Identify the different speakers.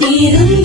Speaker 1: 你的